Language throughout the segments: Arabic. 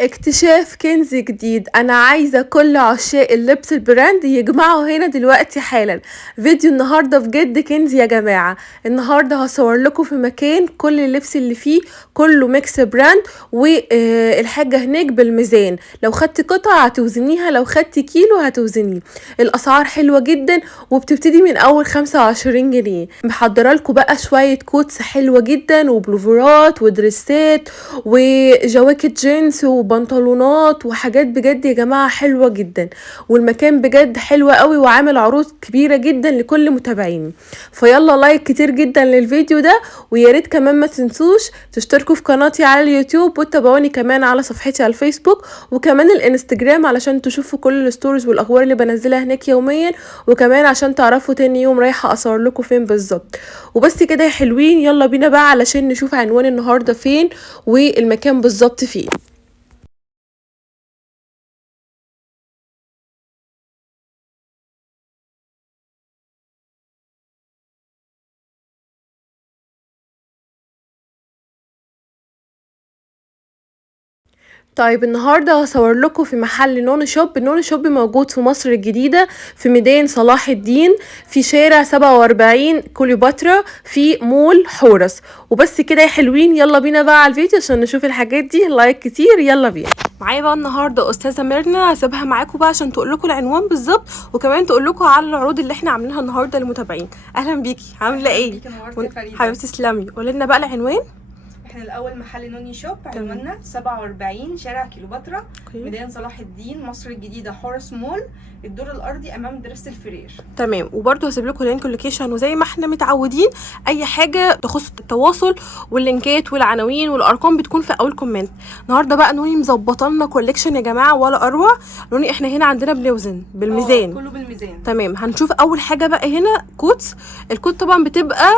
اكتشاف كنز جديد. انا عايزة كل عشاق اللبس البراند يجمعوا هنا دلوقتي حالا. فيديو النهاردة بجد كنز يا جماعة. النهاردة هصور لكم في مكان كل اللبس اللي فيه كله ميكس براند، والحاجة هناك بالميزان، لو خدت قطعة هتوزنيها، لو خدت كيلو هتوزنيه. الاسعار حلوة جدا وبتبتدي من اول 25 جنيه. محضرة لكم بقى شوية كوتس حلوة جدا وبلوفرات ودريسات وجواكت جينز وبنطلونات وحاجات بجد يا جماعة حلوة جدا. والمكان بجد حلو قوي وعامل عروض كبيرة جدا لكل متابعيني. فيلا لايك كتير جدا للفيديو ده، وياريت كمان ما تنسوش تشتركوا في قناتي على اليوتيوب وتتابعوني كمان على صفحتي على الفيسبوك وكمان الانستجرام علشان تشوفوا كل الستوريز والاخبار اللي بنزلها هناك يوميا، وكمان عشان تعرفوا تاني يوم رايحة اصور لكم فين بالظبط. وبس كده يا حلوين، يلا بينا بقى علشان نشوف عنوان النهاردة فين والمكان بالظبط فين. طيب النهارده هصور لكم في محل نون شوب. نون شوب موجود في مصر الجديدة في ميدان صلاح الدين في شارع 47 كليوباترا في مول حورس. وبس كده يا حلوين، يلا بينا بقى على الفيديو عشان نشوف الحاجات دي. لايك كتير، يلا بينا. معايا بقى النهارده استاذه ميرنا، هسيبها معاكم بقى عشان تقول لكم العنوان بالظبط، وكمان تقول لكم على العروض اللي احنا عاملينها النهارده للمتابعين. اهلا بيكي، عامله ايه؟ حبيبتي تسلمي. قولي لنا بقى العنوان. احنا الاول محل نوني شوب، عنواننا في 47 شارع كيلوباترا، ميدان صلاح الدين، مصر الجديده، حورس مول، الدور الارضي امام مدرسه الفرير. تمام. وبرده هسيب لكم لينك اللوكيشن، وزي ما احنا متعودين اي حاجه تخص التواصل واللينكات والعناوين والارقام بتكون في اول كومنت. النهارده بقى نوني مظبطه لنا كوليكشن يا جماعه ولا اروع. نوني احنا هنا عندنا بنوزن بالميزان، كله بالميزان. تمام. هنشوف اول حاجه بقى هنا كوتس. الكوت طبعا بتبقى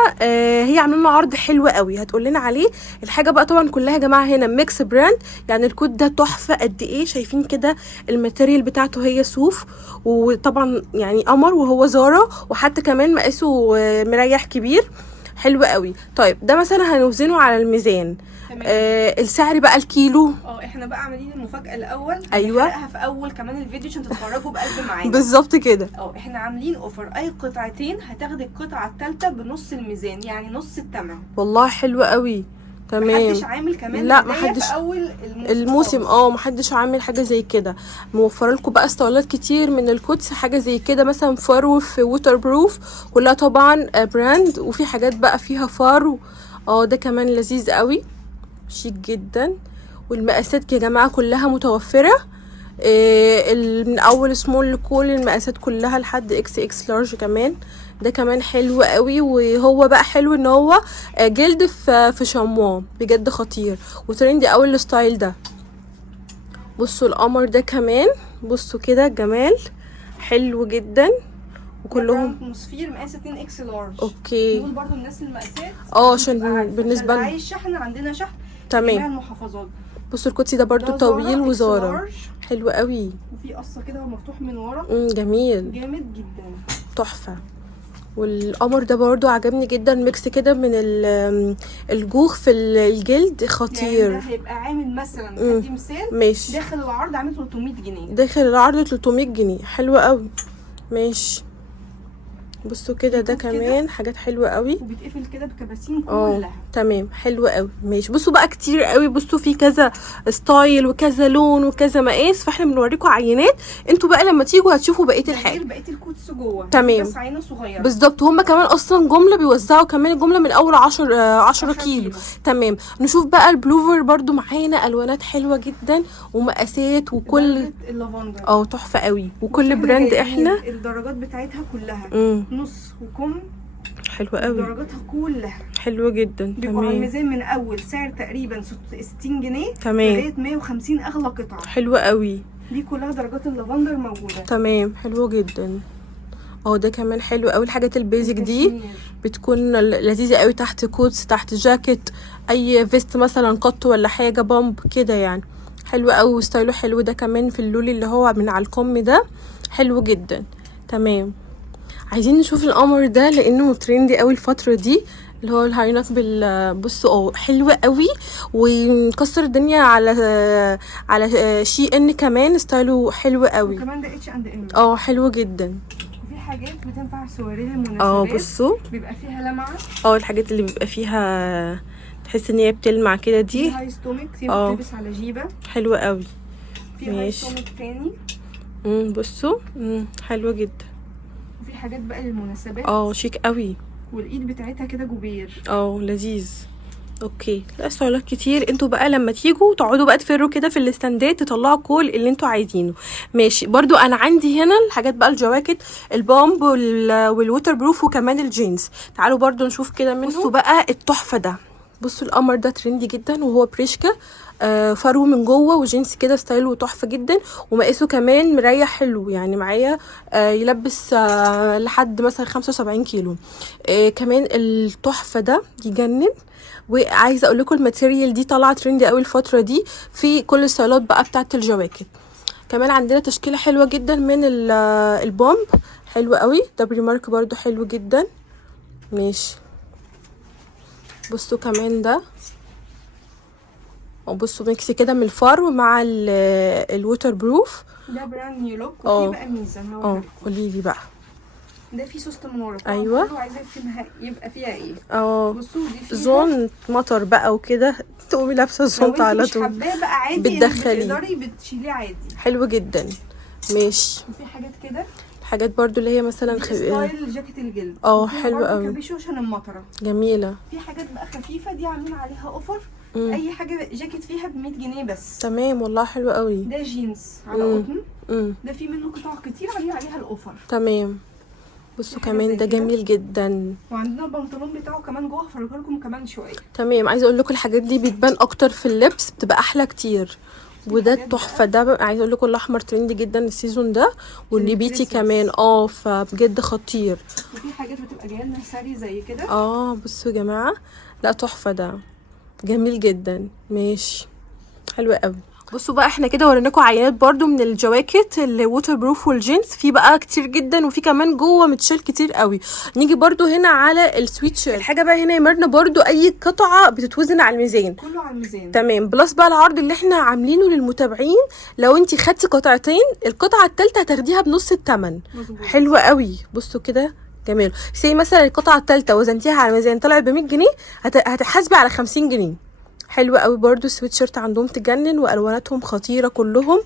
هي عاملين لنا عرض حلو قوي، هتقول لنا عليه. الحاجه بقى طبعا كلها يا جماعه هنا ميكس براند، يعني الكوت ده تحفه قد ايه. شايفين كده الماتيريال بتاعته هي صوف، وطبعا يعني قمر، وهو زارا، وحتى كمان مقاسه مريح كبير، حلو قوي. طيب ده مثلا هنوزنه على الميزان. السعر بقى الكيلو. احنا بقى عاملين المفاجاه الاول، ايوه هنحرقها في اول كمان الفيديو عشان تتفرجوا بقلب معانا. بالظبط كده. احنا عاملين اوفر، اي قطعتين هتاخدي القطعه الثالثه بنص الميزان، يعني نص الثمن. والله حلو قوي. تمام. محدش عامل كمان، لا محدش في اول الموسم محدش عامل حاجه زي كده. موفر لكم بقى ستايلات كتير من الكوتس، حاجه زي كده مثلا فرو في ووتر بروف، كلها طبعا براند، وفي حاجات بقى فيها فرو. ده كمان لذيذ قوي، شيك جدا. والمقاسات يا جماعه كلها متوفره، من اول سمول لكل المقاسات كلها لحد اكس اكس لارج كمان. ده كمان حلو قوي، وهو بقى حلو ان هو جلد في شمواه، بجد خطير وترندي قوي الستايل ده. بصوا القمر ده كمان، بصوا كده جمال، حلو جدا. وكلهم اتموسفير مقاس 2 اكس لارج. اوكي. دول برضو الناس المقاسات عشان بالنسبه لنا عايز شحن، عندنا شحن تمام. جميع المحافظات. بصوا الكوتسي ده برضو طويل وزارة، حلو قوي، وفي قصه كده ومفتوح من ورا، جميل جامد جدا، تحفه. والقمر ده برضو عجبني جدا، ميكس كده من الجوخ في الجلد، خطير. يعني ده هيبقى عامل مثلا ادي مثال، ماشي، داخل العرض عامل 300 جنيه، داخل العرض 300 جنيه، حلو قوي، ماشي. بصوا كده ده كمان حاجات حلوه قوي، وبيتقفل كده بكباسين كلها، تمام، حلو قوي، ماشي. بصوا بقى كتير قوي، بصوا في كذا ستايل وكذا لون وكذا مقاس، فاحنا بنوريكم عينات، انتوا بقى لما تيجوا هتشوفوا بقيه الحاجه، بقيه الكوتس جوه، تمام، بس عينه صغيره بالظبط. هما كمان اصلا جمله بيوزعوا كمان الجمله من اول 10 كيلو، تمام. نشوف بقى البلوفر برضو معانا، الوانات حلوه جدا ومقاسات، وكل اللافندر تحفه قوي، وكل براند احنا الدرجات بتاعتها كلها نص وكم، حلو قوي، درجاتها كلها حلوه جدا، تمام. على الميزان من اول سعر تقريبا 60 جنيه تمام لغايه 150 اغلى قطعه، حلوه قوي. دي كلها درجات اللافندر موجوده، تمام، حلوه جدا. ده كمان حلو قوي. الحاجات البيزك دي بتكون لذيذه قوي، تحت كوتس، تحت جاكيت، اي فيست مثلا قط ولا حاجه بامب كده يعني، حلو قوي، وستايله حلو. ده كمان في اللولي اللي هو من على الكم ده، حلو جدا، تمام. عايزين نشوف القمر ده لانه ترندي قوي الفتره دي، اللي هو الهاي نك بصوا حلوه قوي ومكسر الدنيا على شي ان كمان، ستايله حلو قوي. وكمان ده H&M. حلو جدا. وفي حاجات بتنفع سواري للمناسبات. بصوا بيبقى فيها لمعه. الحاجات اللي بيبقى فيها تحس ان هي بتلمع كده دي. هاي ستومك بتلبس على جيبه. حلوه قوي. في هاي ستومك تاني. بصوا حلوه جدا. وفي حاجات بقى للمناسبات. شيك قوي. والايد بتاعتها كده جوبير. لذيذ. اوكي، لا ستايلات كتير. انتوا بقى لما تيجوا تقعدوا بقى تفروا كده في الاستندات تطلعوا كل اللي انتوا عايزينه. ماشي. برضو انا عندي هنا الحاجات بقى، الجواكت البامب والووتر بروف وكمان الجينز. تعالوا برضو نشوف كده منهم. بصوا بقى التحفه ده، بصوا القمر ده ترندي جدا وهو بريشكا، فرو من جوه وجينز كده، ستايله تحفه جدا ومقاسه كمان مريح حلو، يعني معايا يلبس لحد مثلا 75 كيلو. كمان التحفه ده يجنن. وعايزه اقول لكم الماتيريال دي طالعه ترندي قوي الفتره دي في كل الستايلات بقى بتاعه الجواكت. كمان عندنا تشكيله حلوه جدا من البومب، حلو قوي. ده بريمارك برضو حلو جدا. ماشي. بصوا كمان ده، وبصوا ميكس كده من الفرو مع الووتر بروف. ده براند نيو لوك. وفي بقى ميزه قولي لي بقى. ده في سوسته من ورا. ايوه. عايزه اكتبها يبقى فيها ايه. بصوا دي زون مطر بقى وكده، تقومي لابسه الزونت على طول. لو انت مش حباه بقى عادي بتدخلي، تقدري بتشيليه عادي. حلو جدا. ماشي. وفي حاجات كده، حاجات برضو اللي هي مثلا ستايل جاكيت الجلد. حلو قوي. كابيشو عشان المطره. جميله. في حاجات بقى خفيفه دي عاملين عليها اوفر. اي حاجه جاكيت فيها ب 100 جنيه بس. تمام والله حلو قوي. ده جينز على قطن. ده في منه قطع كتير عاملين عليها الاوفر. تمام. بصوا كمان ده جميل جدا. وعندنا البنطلون بتاعه كمان جوه، هفرجها لكم كمان شويه. تمام. عايزه اقول لكم الحاجات دي بتبان اكتر في اللبس، بتبقى احلى كتير. وده التحفه ده عايزه اقول لكم الاحمر ترندي جدا السيزون ده، والنبيتي كمان فبجد خطير. وفي حاجات بتبقى جايه لنا ساري زي كده. بصوا يا جماعه، لا تحفه ده جميل جدا. ماشي، حلو قوي. بصوا بقى احنا كده وريناكم عينات برضو من الجواكت الووتر بروف والجينز، في بقى كتير جدا وفي كمان جوه متشال كتير قوي. نيجي برضو هنا على السويت شيرت. الحاجه بقى هنا يا مرنا برضو اي قطعه بتتوزن على الميزان، كله على الميزان. تمام. بلس بقى العرض اللي احنا عاملينه للمتابعين، لو انت خدتي قطعتين القطعه الثالثه هتاخديها بنص الثمن. حلوه قوي. بصوا كده جميل. مثلا القطعه الثالثه وزنتيها على الميزان طلعت ب 100 جنيه، هتحاسبي على 50 جنيه. حلو قوي. برضو السويت شيرت عندهم تجنن والواناتهم خطيره كلهم.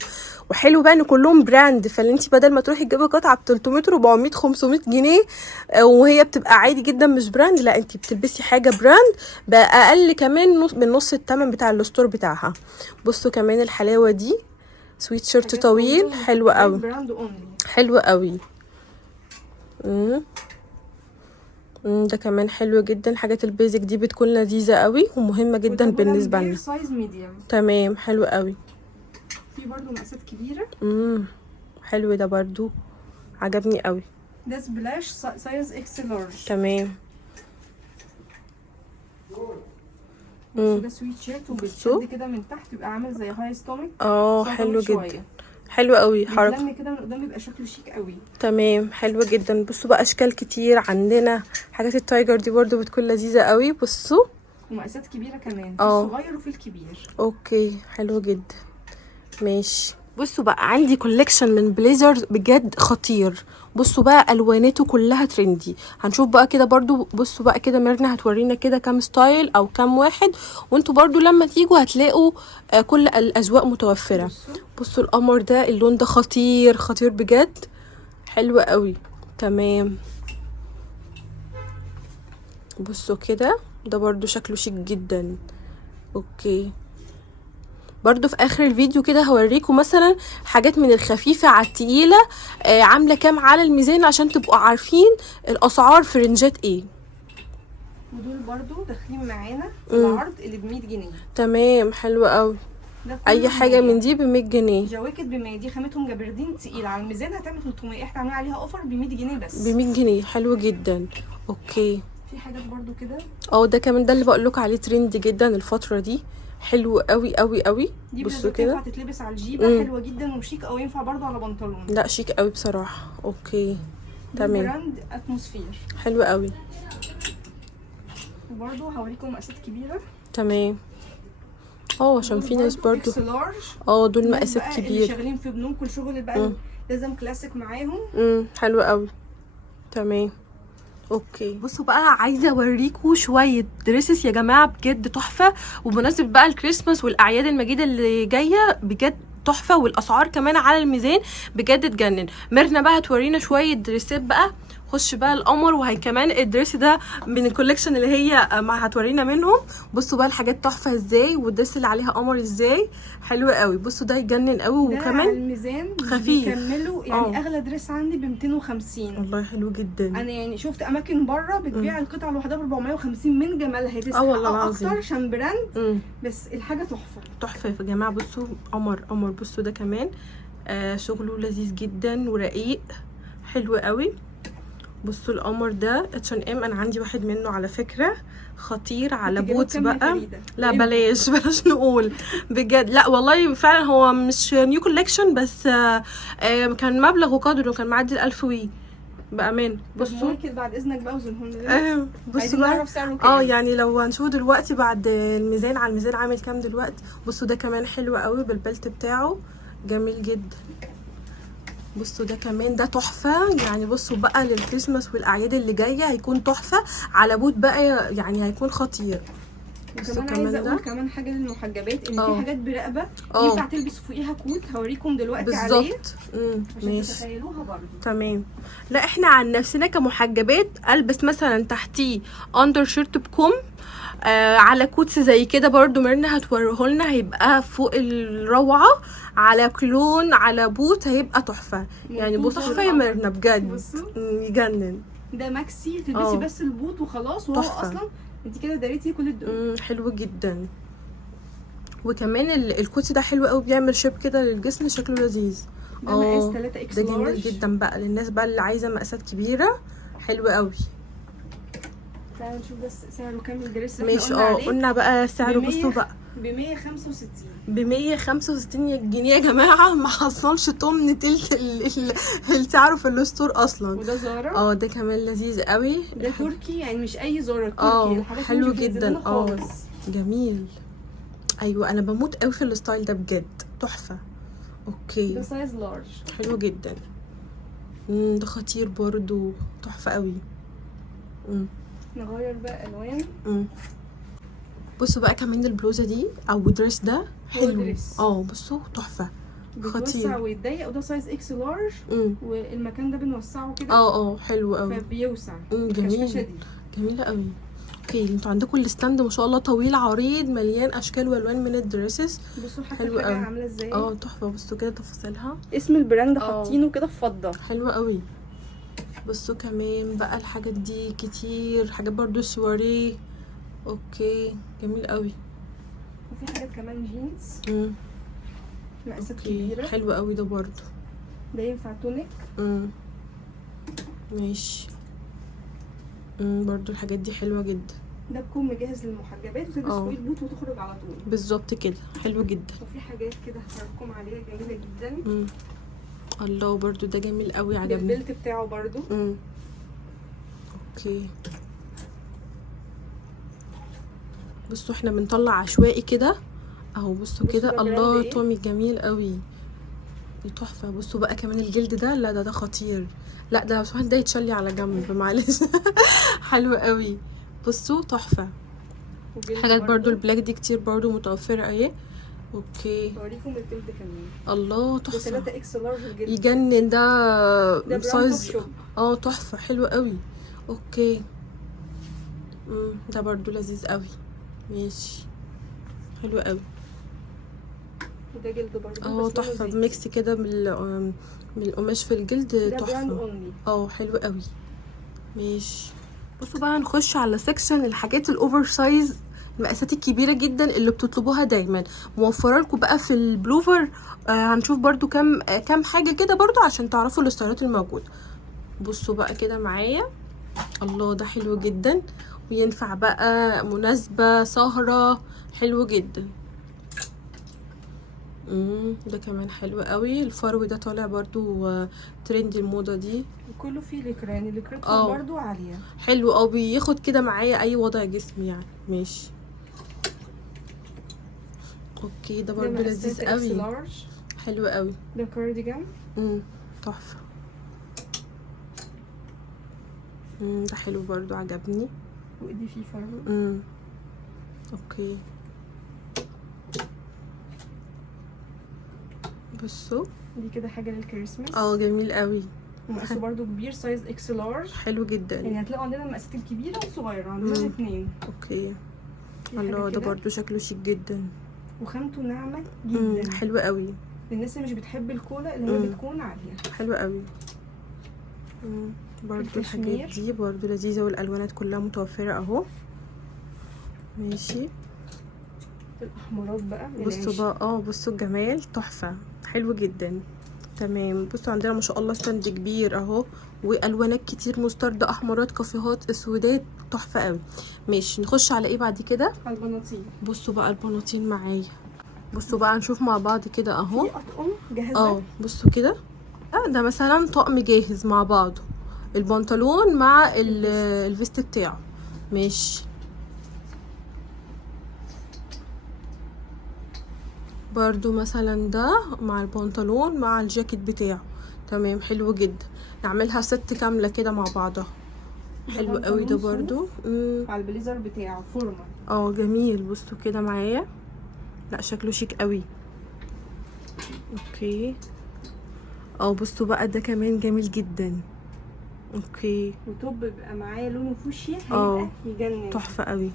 وحلو بقى ان كلهم براند، فاللي انت بدل ما تروحي تجيبي قطعه ب 300 400 500 جنيه وهي بتبقى عادي جدا مش براند، لا انت بتلبسي حاجه براند باقل كمان من نص الثمن بتاع الستور بتاعها. بصوا كمان الحلاوه دي، سويت شيرت طويل حلو قوي. حلو قوي. ده كمان حلو جدا. حاجات البيزك دي بتكون لذيذه قوي ومهمه جدا بالنسبه لنا. سايز ميديوم. تمام، حلو قوي. في برضو مقاسات كبيره. حلو ده برضو عجبني قوي. ده سبلاش سايز اكس لارج. تمام. ده سويت شيرت وبتشد كده من تحت، يبقى عامل زي هاي ستومك. حلو جدا. حلو قوي. حركه كده من قدام يبقى شكله شيك قوي. تمام، حلو جدا. بصوا بقى اشكال كتير عندنا. حاجات التايجر دي برضو بتكون لذيذه قوي. بصوا ومقاسات كبيره كمان، في الصغير وفي الكبير. اوكي، حلو جدا. ماشي. بصوا بقى عندي كوليكشن من بليزرز بجد خطير. بصوا بقى الواناته كلها ترندي. هنشوف بقى كده برضو. بصوا بقى كده ميرنا هتورينا كده كام ستايل او كام واحد، وانتوا برضو لما تيجوا هتلاقوا كل الاذواق متوفره. بصوا القمر ده، اللون ده خطير خطير بجد، حلو قوي. تمام. بصوا كده ده برضو شكله شيك جدا. اوكي. برضو في اخر الفيديو كده هوريكم مثلا حاجات من الخفيفه على التقيله عامله كام على الميزان عشان تبقوا عارفين الاسعار في رنجات ايه. ودول برضو داخلين معانا في العرض اللي ب 100 جنيه. تمام، حلو قوي. اي حاجه من دي ب 100 جنيه. جواكت ب 100، دي خامتهم جبردين تقيل، على الميزان هتعمل 300، احنا عاملين عليها اوفر ب 100 جنيه بس. ب 100 جنيه، حلو جدا. اوكي. في حاجات برضو كده. ده كمان ده اللي بقول لكم عليه ترند جدا الفتره دي، حلو قوي قوي قوي. بصوا كده ينفع تتلبس على الجيبه، حلوه جدا وشيك، او ينفع برضو على بنطلون. لا شيك قوي بصراحه. اوكي. تمام. براند اتموسفير. حلو قوي. وبرده هوريكم مقاسات كبيره. تمام. عشان في ناس برضو اكس لارج. دول مقاسات اللي كبيره. شغالين في بنوك والشغل بقى لازم كلاسيك معاهم. حلو قوي. تمام. اوكي، بصوا بقى عايزه اوريكم شويه دريسز يا جماعه بجد تحفه، وبمناسبه بقى الكريسماس والاعياد المجيده اللي جايه بجد تحفه، والاسعار كمان على الميزان بجد تجنن. ميرنا بقى هتورينا شويه دريسات بقى. خش بقى القمر، وهي كمان الدريس ده من الكوليكشن اللي هي ما هتورينا منهم. بصوا بقى الحاجات تحفه ازاي، والدريس اللي عليها قمر ازاي حلو قوي. بصوا ده يجنن قوي، وكمان على الميزان خفيف. بيكملوا يعني اغلى دريس عندي ب 250. والله حلو جدا. انا يعني شفت اماكن بره بتبيع القطعه لوحدها ب 450 من جمالها. تستحق والله العظيم اكتر عشان براند. بس الحاجه تحفه تحفه يا جماعه. بصوا قمر قمر. بصوا ده كمان شغله لذيذ جدا ورقيق حلو قوي. بصوا القمر ده H&M، انا عندي واحد منه على فكره خطير على بوت بقى. لا بلاش نقول بجد. لا والله فعلا هو مش نيو كولكشن، بس كان مبلغ وقدره، كان معدي 1000 وي بامان. بصوا ممكن بعد اذنك بقى اوزنهم لنا. بصوا نعرف سعره كام. يعني لو هنشوف دلوقتي بعد الميزان، على الميزان عامل كام دلوقتي. بصوا ده كمان حلو قوي بالبلت بتاعه جميل جدا. بصوا ده كمان ده تحفه يعني. بصوا بقى للكريسماس والاعياد اللي جايه هيكون تحفه على بوت بقى، يعني هيكون خطير. وكمان عايزه اقول كمان حاجه للمحجبات، ان في حاجات برقبه ينفع تلبس فوقيها كوت. هوريكم دلوقتي عليه عشان تتخيلوها برضه. تمام. لا احنا عن نفسنا كمحجبات البس مثلا تحتيه اندر شيرت بكم على كوتس زي كده برضو ميرنا هتوريه لنا، هيبقى فوق الروعه، على كلون على بوت هيبقى تحفه يعني. بصوا تحفه يا ميرنا بجد يجنن. ده ماكسي تلبسي بس البوت وخلاص، وهو اصلا انت كده داريتي كل الدنيا. حلو جدا. وكمان الكوتس ده حلو قوي، بيعمل شيب كده للجسم شكله لذيذ. ده مقاس 3 اكس لارج. ده جميل جدا بقى للناس بقى اللي عايزه مقاسات كبيره. حلو قوي. تعالوا نشوف بس سعره كام الدريس اللي احنا قلنا عليه. قلنا بقى سعره بصوا بقى ب 165. ب 165 جنيه يا جماعه، ما حصلش طمن تلت اللي تعرفوا في الستور اصلا. وده زارا. ده كمان لذيذ قوي. ده تركي يعني، مش اي زارا، تركي. حلو جدا. جميل. ايوه انا بموت قوي في الستايل ده بجد تحفه. اوكي ده سايز لارج حلو جدا. ده خطير برضو تحفه قوي. نغير بقى الوان. بصوا بقى كمان البلوزه دي او دريس ده حلو. بصوا تحفه خطير. بيتوسع ويتضيق، وده سايز اكس لارج. والمكان ده بنوسعه كده. حلو قوي فبيوسع. جميل. جميله قوي. اوكي انتوا عندكم الستاند ما شاء الله طويل عريض مليان اشكال والوان من الدريسز. بصوا حتى الحاجه عامله ازاي. تحفه. بصوا كده تفاصيلها، اسم البراند حاطينه كده في فضه. حلوه قوي. بصوا كمان بقى الحاجات دي كتير، حاجات برضو سواريه. اوكي جميل قوي. وفي حاجات كمان جينز مقاسات كبيره. حلو قوي ده برضو. ده ينفع تونيك. ماشي. برضو الحاجات دي حلوه جدا. ده بكون مجهز للمحجبات، وتلبس فوق البوت وتخرج على طول. بالظبط كده حلو جدا. وفي حاجات كده هفرجكم عليها جميله جدا. الله برضو ده جميل قوي عجبني. البلت بتاعه برضو. اوكي بصوا احنا بنطلع عشوائي كده اهو. بصوا كده الله تومي جميل قوي دي تحفه. بصوا بقى كمان الجلد ده، لا ده خطير. لا ده لو سمحت ده يتشلي على جنب معلش. حلو قوي. بصوا تحفه. حاجات برضو البلاك دي كتير برضو متوفره اهي. اوكي هوريكم البلت كمان. الله تحفه. 3 اكس لارج الجلد يجنن. ده سايز شوب. تحفه حلو قوي. اوكي ده برضو لذيذ قوي. ماشي حلو قوي. وده جلد برضو تحفه بميكس كده من القماش في الجلد تحفه. حلو قوي. ماشي. بصوا بقى هنخش على سيكشن الحاجات الاوفر سايز، المقاسات الكبيره جدا اللي بتطلبوها دايما، موفره لكم بقى في البلوفر. هنشوف برضو كام حاجه كده برضو عشان تعرفوا الستايلات الموجوده. بصوا بقى كده معايا. الله ده حلو جدا، وينفع بقى مناسبه سهره. حلو جدا. ده كمان حلو قوي. الفرو ده طالع برضو ترند الموضه دي، وكله فيه ليكرا، يعني ليكرته برضو عاليه. حلو، او بياخد كده معايا اي وضع جسم يعني. ماشي اوكي. ده برضو لذيذ قوي، حلو قوي. ده كارديجان تحفه. ده حلو برضو، عجبني. وايدي فيه فرو. اوكي. بصوا دي كده حاجه للكريسماس. جميل قوي. مقاسه برضو كبير، سايز اكس لارج، حلو جدا. يعني هتلاقوا عندنا المقاسات الكبيره والصغيره، عندنا الاثنين. اوكي. الله، ده برضو شكله شيك جدا، وخامته ناعمه جدا. حلو قوي للناس اللي مش بتحب الكولا اللي هي بتكون عاليه. حلو قوي. برضو الحاجات دي برضو لذيذه، والالوانات كلها متوفره اهو. ماشي. الاحمرات بقى، بصوا بقى بصوا الجمال، تحفه، حلو جدا. تمام. بصوا عندنا ما شاء الله ستاند كبير اهو، والوانات كتير، مسترد، احمرات، كافيهات، اسودات، تحفه قوي. ماشي، نخش على ايه بعد كده؟ على البناطيل. بصوا بقى البناطيل معايا. بصوا بقى نشوف مع بعض كده اهو. في اطقم جاهزه. بصوا كده، ده مثلا طقم جاهز مع بعضه، البنطلون مع الفيست بتاعه. ماشي. برضو مثلا ده مع البنطلون مع الجاكيت بتاعه. تمام، حلو جدا. نعملها ست كامله كده مع بعضها، حلو قوي. ده برضو مع البليزر بتاعه فورمال. جميل. بصوا كده معايا، لا شكله شيك قوي. اوكي. بصوا بقى ده كمان جميل جدا. اوكي. وتوب بيبقى معايا لونه فوشيا، هيبقى يجنن، تحفه قوي.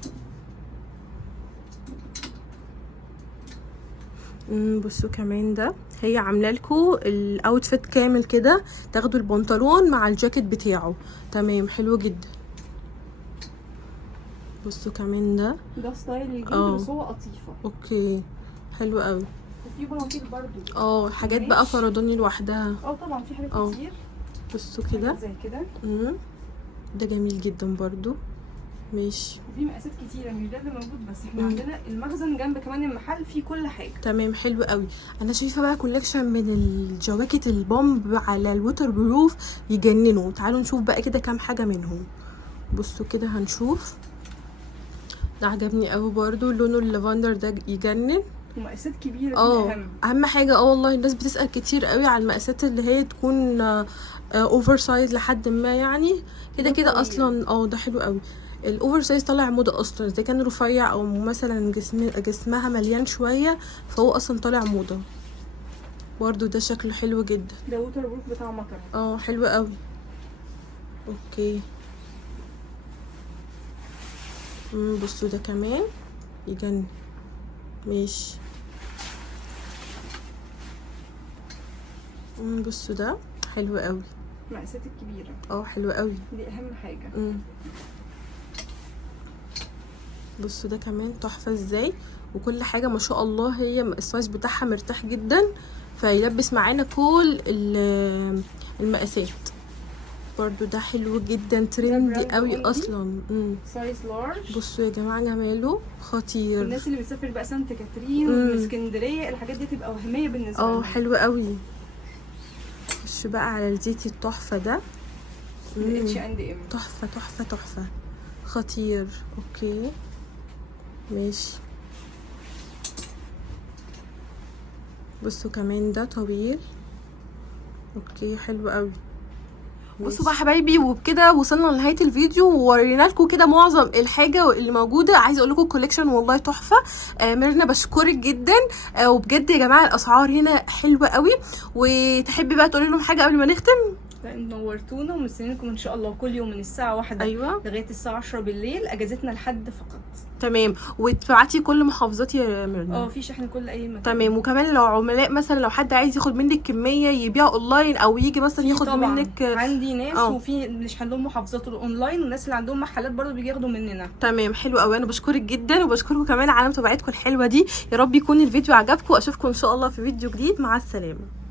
بصوا كمان ده، هي عامله لكم الاوتفيت كامل كده، تاخدوا البنطلون مع الجاكيت بتاعه. تمام، حلو جدا. بصوا كمان ده ستايل الجلد بس هو قطيفه. اوكي، حلو قوي. وفي بناطيل برضو حاجات بقى فرداني لوحدها. طبعا في حاجات كتير. بصوا كده زي كده. ده جميل جدا برضو. ماشي. وفي مقاسات كتيره، مش ده اللي موجود بس، احنا عندنا المخزن جنب كمان المحل فيه كل حاجه. تمام، حلو قوي. انا شايفه بقى كولكشن من الجواكت البومب على الووتر بروف يجننوا. تعالوا نشوف بقى كده كام حاجه منهم. بصوا كده هنشوف. ده عجبني قوي برضو، لونه اللافندر ده يجنن. ومقاسات كبيره. اهم حاجه والله الناس بتسال كتير قوي على المقاسات اللي هي تكون اوفر سايز لحد ما، يعني كده اصلا. ده حلو قوي. الاوفر سايز طالع موضه اصلا، اذا كان رفيع او مثلا جسمها مليان شويه، فهو اصلا طالع موضه برضو. ده شكله حلو جدا. ده ووتر بروف بتاع مطر. حلو قوي. اوكي. بصوا ده كمان يجنن. ماشي. بصوا ده حلو قوي. المقاسات الكبيره. حلو قوي، دي اهم حاجه. بصوا ده كمان تحفه ازاي، وكل حاجه ما شاء الله، هي السايز بتاعها مرتاح جدا، فيلبس معانا كل المقاسات. برضو ده حلو جدا، ترندي قوي اصلا. سايز لارج. بصوا يا جماعه جماله خطير. الناس اللي بتسافر بقى سانت كاترين والاسكندريه، الحاجات دي تبقى وهميه بالنسبه لهم. حلو قوي. خش بقى على الزيتي التحفه ده، H&M. تحفه تحفه تحفه، خطير. اوكي. ماشي. بصوا كمان ده طويل. اوكي، حلو قوي. بصوا بقى حبايبي، وبكده وصلنا لنهايه الفيديو، وورينا لكم كده معظم الحاجه اللي موجوده. عايزه اقول لكم الكوليكشن والله تحفه. ميرنا بشكرك جدا، وبجد يا جماعه الاسعار هنا حلوه قوي. وتحبي بقى تقولي لهم حاجه قبل ما نختم؟ نورتونا، ومستنيينكم ان شاء الله كل يوم من الساعه 1 لغايه الساعه 10 بالليل، اجازتنا لحد فقط. تمام. وتبعتي كل محافظات يا ميرنا؟ في شحن كل اي مكان. تمام. وكمان لو عملاء مثلا، لو حد عايز ياخد منك كميه يبيع اونلاين، او يجي مثلا ياخد منك، عندي ناس وفي اللي شحن لهم محافظات اونلاين، والناس اللي عندهم محلات برضو بيجي ياخدوا مننا. تمام، حلو قوي. انا بشكرك جدا، وبشكركم كمان على متابعتكم الحلوه دي. يا رب يكون الفيديو عجبكم، اشوفكم ان شاء الله في فيديو جديد. مع السلامه.